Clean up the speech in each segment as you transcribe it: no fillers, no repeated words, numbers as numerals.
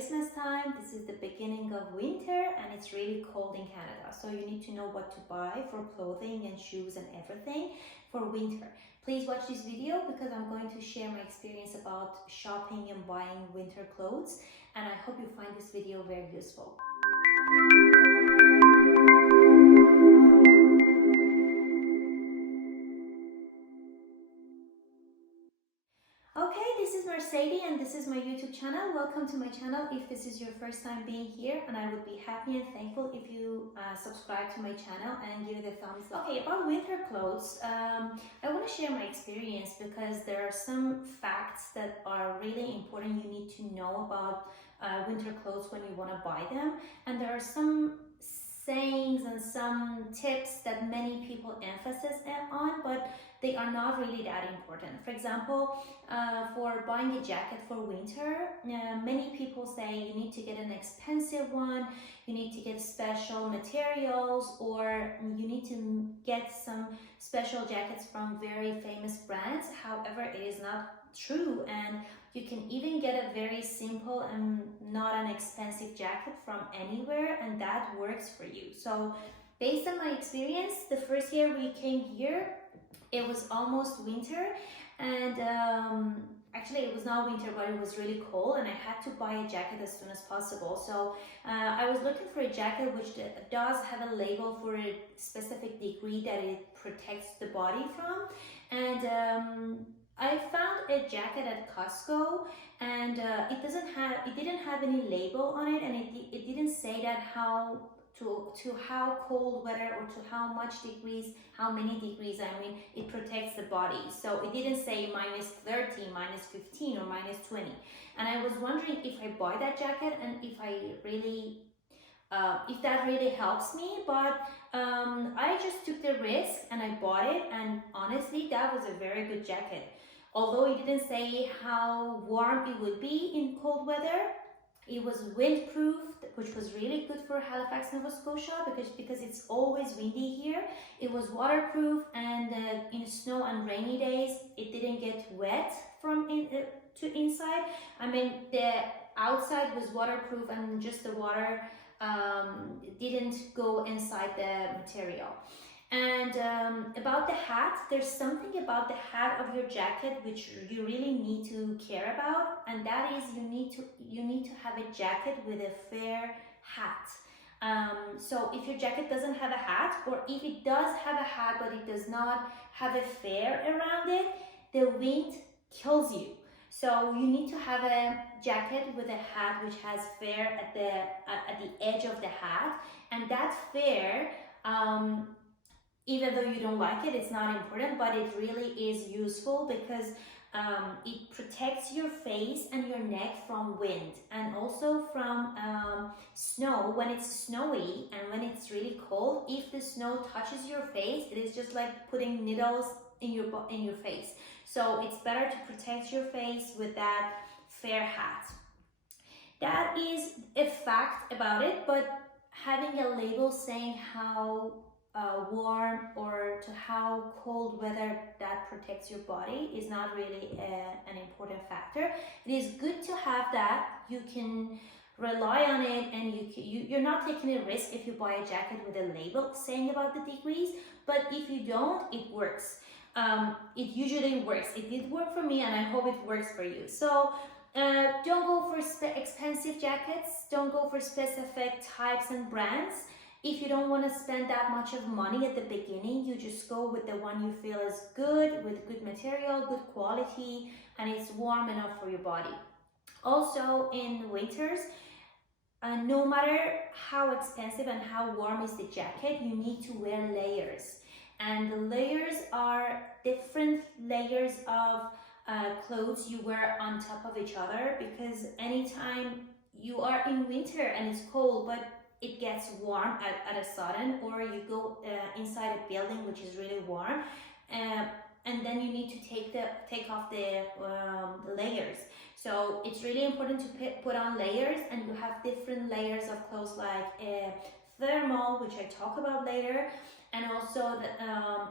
Christmas time, this is the beginning of winter, and it's really cold in Canada. So you need to know what to buy for clothing and shoes and everything for winter. Please watch this video because I'm going to share my experience about shopping and buying winter clothes, and I hope you find this video very useful. Okay, this is Mercedes and this is my YouTube channel. Welcome to my channel if this is your first time being here, and I would be happy and thankful if you subscribe to my channel and give it a thumbs up. Okay, about winter clothes, I want to share my experience because there are some facts that are really important you need to know about winter clothes when you want to buy them, and there are some sayings and some tips that many people emphasize on, but they are not really that important. For example, for buying a jacket for winter, many people say you need to get an expensive one, you need to get special materials, or you need to get some special jackets from very famous brands. However, it is not true, and you can even get a very simple and not an expensive jacket from anywhere, and that works for you. So based on my experience, the first year we came here, it was almost winter, and actually it was not winter, but it was really cold, and I had to buy a jacket as soon as possible. So I was looking for a jacket which does have a label for a specific degree that it protects the body from, and I found a jacket at Costco, and it didn't have any label on it, and it didn't say that how cold weather or to how much degrees, how many degrees, I mean, it protects the body. So it didn't say minus 30, minus 15, or minus 20. And I was wondering if I buy that jacket and if that really helps me, but I just took the risk and I bought it, and honestly, that was a very good jacket. Although it didn't say how warm it would be in cold weather, it was windproof, which was really good for Halifax, Nova Scotia, because it's always windy here. It was waterproof, and in snow and rainy days, it didn't get wet from to inside. I mean, the outside was waterproof, and just the water didn't go inside the material. And about the hat, there's something about the hat of your jacket which you really need to care about, and that is you need to have a jacket with a fair hat. So if your jacket doesn't have a hat, or if it does have a hat but it does not have a fair around it, the wind kills you. So you need to have a jacket with a hat which has fair at the edge of the hat, and that fair, even though you don't like it, it's not important, but it really is useful because it protects your face and your neck from wind, and also from snow when it's snowy and when it's really cold. If the snow touches your face, it is just like putting needles in your face. So it's better to protect your face with that fair hat. That is a fact about it, but having a label saying how warm or to how cold weather that protects your body is not really an important factor. It is good to have that. You can rely on it, and you're not taking a risk if you buy a jacket with a label saying about the degrees, but if you don't, it works. It usually works. It did work for me, and I hope it works for you. So don't go for expensive jackets, don't go for specific types and brands. If you don't want to spend that much of money at the beginning, you just go with the one you feel is good, with good material, good quality, and it's warm enough for your body. Also in winters, no matter how expensive and how warm is the jacket, you need to wear layers. And the layers are different layers of clothes you wear on top of each other, because anytime you are in winter and it's cold, but it gets warm at a sudden, or you go inside a building which is really warm, and then you need to take off the layers. So it's really important to put on layers, and you have different layers of clothes, like a thermal, which I talk about later, and also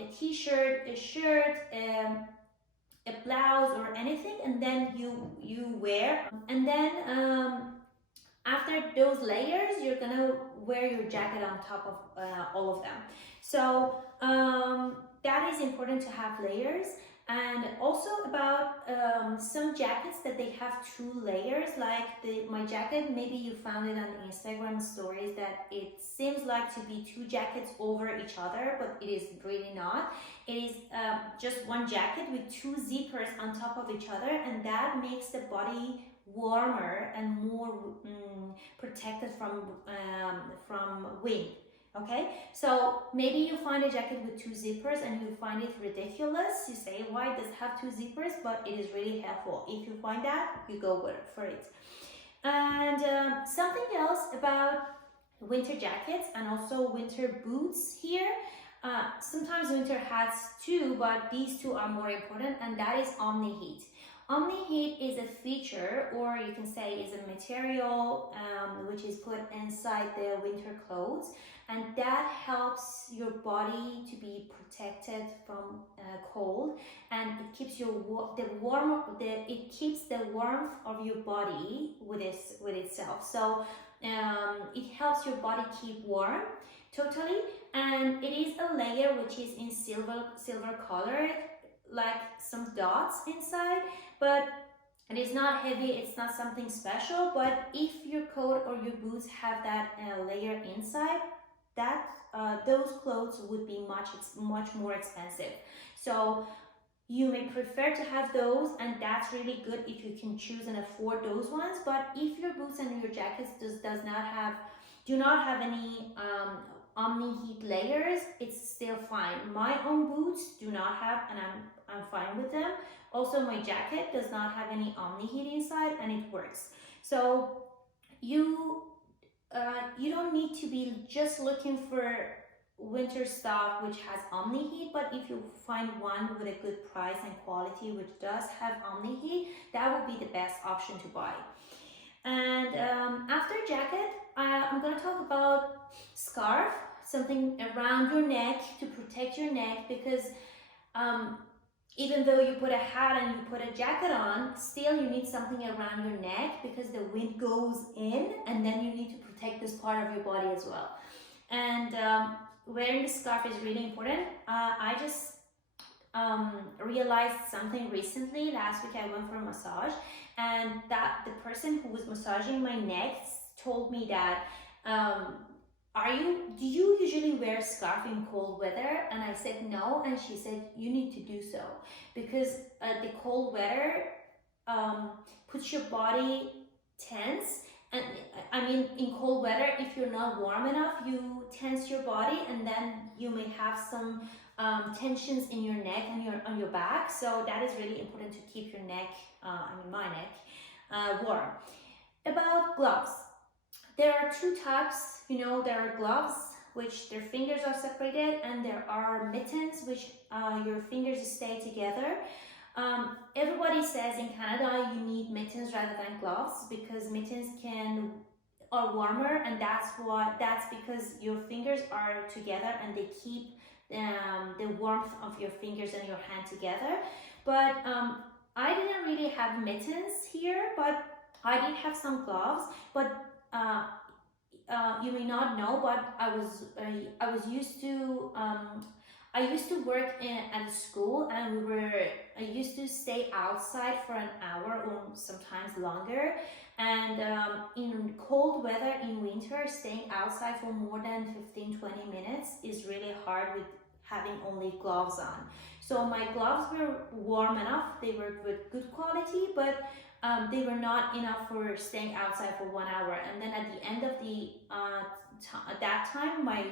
a t-shirt, a shirt, a blouse, or anything, and then you wear, and then After those layers, you're gonna wear your jacket on top of all of them. So that is important to have layers. And also about some jackets that they have 2 layers, like my jacket, maybe you found it on Instagram stories that it seems like to be 2 jackets over each other, but it is really not. It is just one jacket with 2 zippers on top of each other, and that makes the body warmer and more protected from wind. Okay, so maybe you find a jacket with 2 zippers and you find it ridiculous. You say, why does it have 2 zippers? But it is really helpful. If you find that, you go for it. And something else about winter jackets and also winter boots here. Sometimes winter hats too, but these 2 are more important, and that is omni-heat. Omni-heat is a feature, or you can say is a material which is put inside the winter clothes, and that helps your body to be protected from cold, and it keeps it keeps the warmth of your body with itself. So it helps your body keep warm totally, and it is a layer which is in silver color, like some dots inside, but it is not heavy, it's not something special. But if your coat or your boots have that layer inside, that those clothes would be much more expensive. So you may prefer to have those, and that's really good if you can choose and afford those ones. But if your boots and your jackets do not have any omni-heat layers, it's still fine. My own boots do not have, and I'm fine with them. Also, my jacket does not have any omni-heat inside, and it works. So you don't need to be just looking for winter stuff which has omni-heat, but if you find one with a good price and quality which does have omni-heat, that would be the best option to buy. And after jacket, I'm going to talk about scarf, something around your neck to protect your neck, because even though you put a hat and you put a jacket on, still you need something around your neck, because the wind goes in, and then you need to protect this part of your body as well. And wearing the scarf is really important. I just realized something recently. Last week I went for a massage, and that the person who was massaging my neck told me that do you usually wear a scarf in cold weather? And I said no, and she said you need to do so, because the cold weather puts your body tense. And I mean, in cold weather, if you're not warm enough, you tense your body, and then you may have some tensions in your neck and on your back. So that is really important to keep your neck, my neck, warm. About gloves. There are 2 types, there are gloves which their fingers are separated, and there are mittens which your fingers stay together. Everybody says in Canada you need mittens rather than gloves, because mittens are warmer, and that's because your fingers are together and they keep the warmth of your fingers and your hand together. But I didn't really have mittens here, but I did have some gloves. But you may not know, but I used to work at a school, and I used to stay outside for an hour or sometimes longer. And in cold weather, in winter, staying outside for more than 15-20 minutes is really hard with having only gloves on. So my gloves were warm enough, they were with good quality, but they were not enough for staying outside for 1 hour. And then at the end of that time, my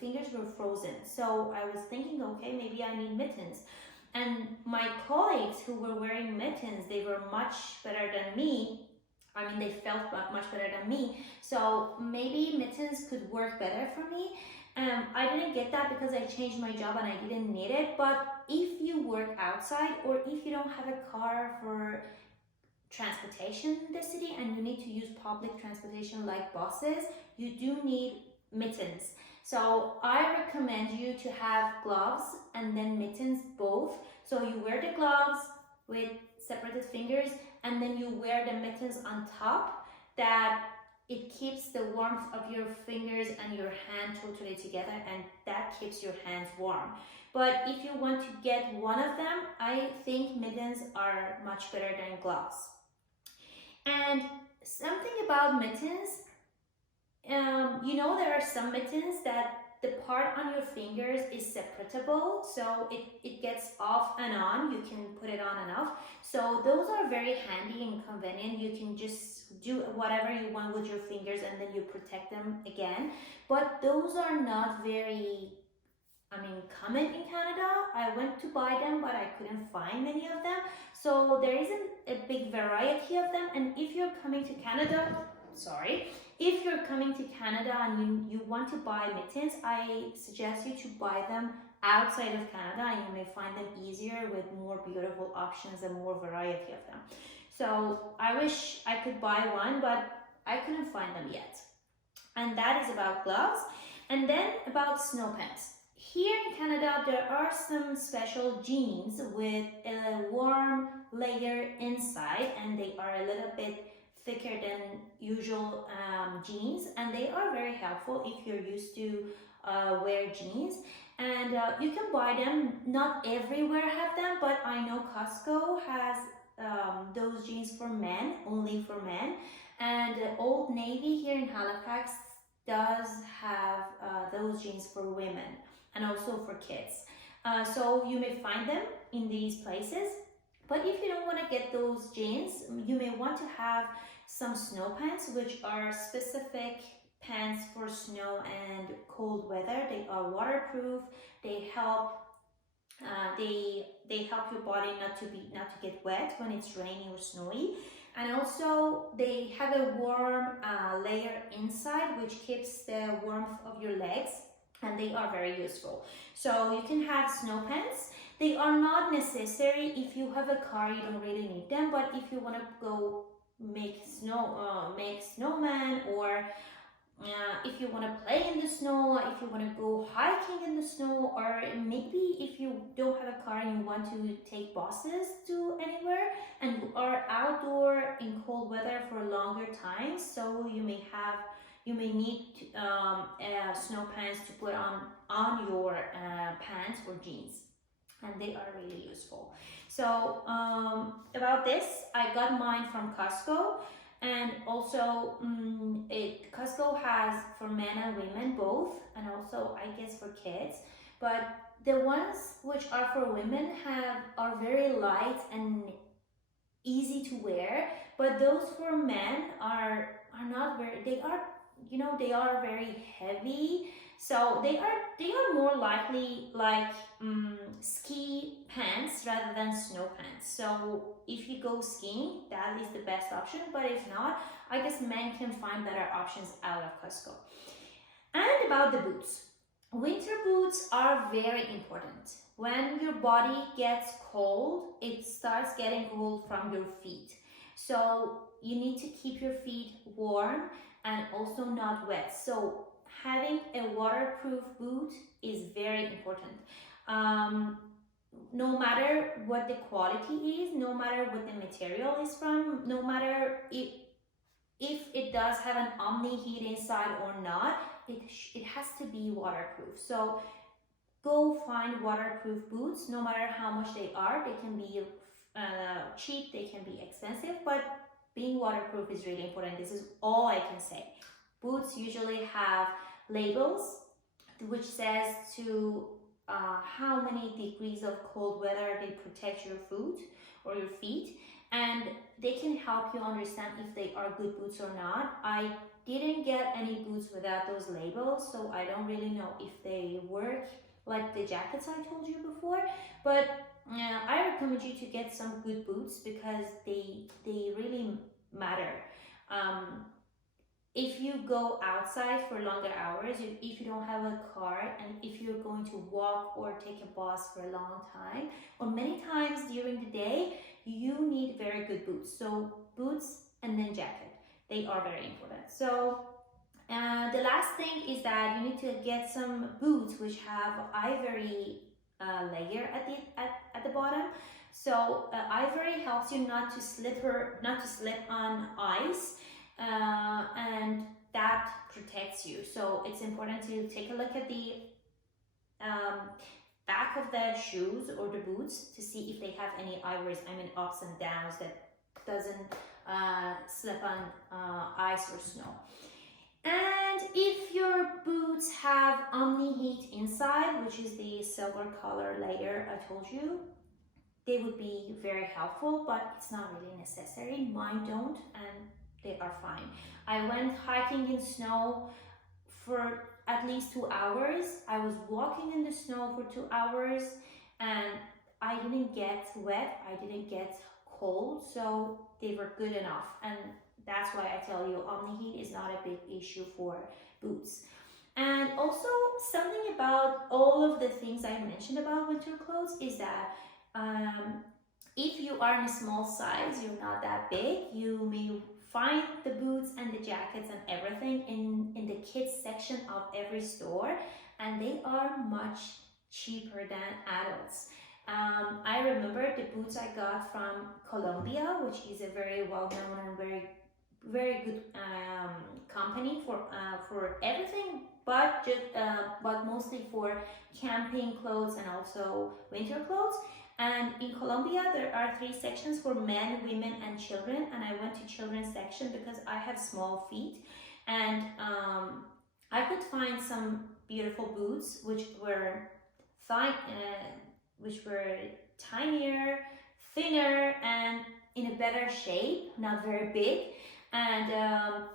fingers were frozen. So I was thinking, okay, maybe I need mittens. And my colleagues who were wearing mittens, they were much better than me. I mean, they felt much better than me. So maybe mittens could work better for me. I didn't get that because I changed my job and I didn't need it. But if you work outside, or if you don't have a car for transportation in the city and you need to use public transportation like buses, you do need mittens. So I recommend you to have gloves and then mittens both. So you wear the gloves with separated fingers, and then you wear the mittens on top that it keeps the warmth of your fingers and your hand totally together, and that keeps your hands warm. But if you want to get one of them, I think mittens are much better than gloves. And something about mittens, you know, there are some mittens that the part on your fingers is separatable, so it gets off and on. You can put it on and off. So those are very handy and convenient. You can just do whatever you want with your fingers and then you protect them again. But those are not very, common in Canada. I went to buy them, but I couldn't find many of them. So there isn't a big variety of them. And if you're coming to Canada, if you're coming to Canada and you want to buy mittens, I suggest you to buy them outside of Canada, and you may find them easier with more beautiful options and more variety of them. So I wish I could buy one, but I couldn't find them yet. And that is about gloves. And then about snow pants. Here in Canada, there are some special jeans with a warm layer inside, and they are a little bit thicker than usual jeans, and they are very helpful if you're used to wear jeans. And you can buy them. Not everywhere have them, but I know Costco has those jeans for men, only for men. And Old Navy here in Halifax does have those jeans for women and also for kids. So you may find them in these places. But if you don't want to get those jeans, you may want to have some snow pants, which are specific pants for snow and cold weather. They are waterproof. They help your body not to get wet when it's raining or snowy. And also they have a warm layer inside, which keeps the warmth of your legs, and they are very useful. So you can have snow pants. They are not necessary. If you have a car, you don't really need them, but if you want to go make snowman, or if you want to play in the snow, if you want to go hiking in the snow, or maybe if you don't have a car and you want to take buses to anywhere and you are outdoor in cold weather for longer times, so you may need snow pants to put on your pants or jeans, and they are really useful. So about this, I got mine from Costco, and also Costco has for men and women both, and also I guess for kids. But the ones which are for women are very light and easy to wear, but those for men are not very. They are very heavy. So they are more likely like ski pants rather than snow pants. So if you go skiing, that is the best option. But if not, I guess men can find better options out of Costco. And about the boots. Winter boots are very important. When your body gets cold, it starts getting cold from your feet. So you need to keep your feet warm and also not wet. So having a waterproof boot is very important. No matter what the quality is, no matter what the material is from, no matter if it does have an omni heat inside or not, it has to be waterproof. So go find waterproof boots, no matter how much they are. They can be cheap, they can be expensive, but being waterproof is really important. This is all I can say. Boots usually have labels which says to how many degrees of cold weather they protect your foot or your feet, and they can help you understand if they are good boots or not. I didn't get any boots without those labels, so I don't really know if they work like the jackets I told you before, but I recommend you to get some good boots because they really matter. If you go outside for longer hours, if you don't have a car, and if you're going to walk or take a bus for a long time, or many times during the day, you need very good boots. So boots and then jacket, they are very important. So the last thing is that you need to get some boots which have ivory layer at the bottom. So ivory helps you not to slip on ice, and that protects you. So it's important to take a look at the back of the shoes or the boots to see if they have any ivories, ups and downs that doesn't slip on ice or snow. And if your boots have Omni-Heat inside, which is the silver color layer I told you, they would be very helpful, but it's not really necessary. Mine don't, and they are fine. I went hiking in snow for at least 2 hours. I was walking in the snow for 2 hours, and I didn't get wet, I didn't get cold, so they were good enough. And that's why I tell you, Omni-Heat is not a big issue for boots. And also, something about all of the things I mentioned about winter clothes is that if you are in a small size, you're not that big, you may find the boots and the jackets and everything in the kids section of every store, and they are much cheaper than adults. I remember the boots I got from Colombia, which is a very well-known and very good company for everything, but mostly for camping clothes and also winter clothes. And in Colombia, there are 3 sections for men, women, and children. And I went to children's section because I have small feet, and I could find some beautiful boots which were tinier, thinner, and in a better shape, not very big, and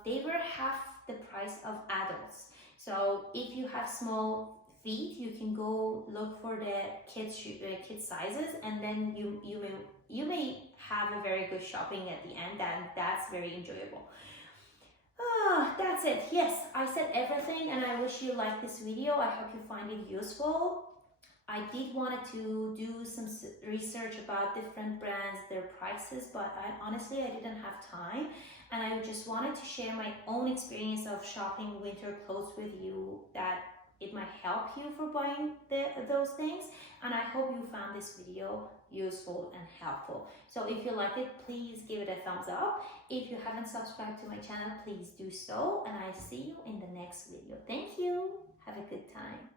they were half the price of adults. So if you have small feet, you can go look for the kids sizes, and then you may have a very good shopping at the end, and that's very enjoyable. That's it. Yes, I said everything, and I wish you liked this video. I hope you find it useful. I did want to do some research about different brands, their prices, but honestly I didn't have time, and I just wanted to share my own experience of shopping winter clothes with you, that it might help you for buying those things, and I hope you found this video useful and helpful. So if you liked it, please give it a thumbs up. If you haven't subscribed to my channel, please do so, and I see you in the next video. Thank you. Have a good time.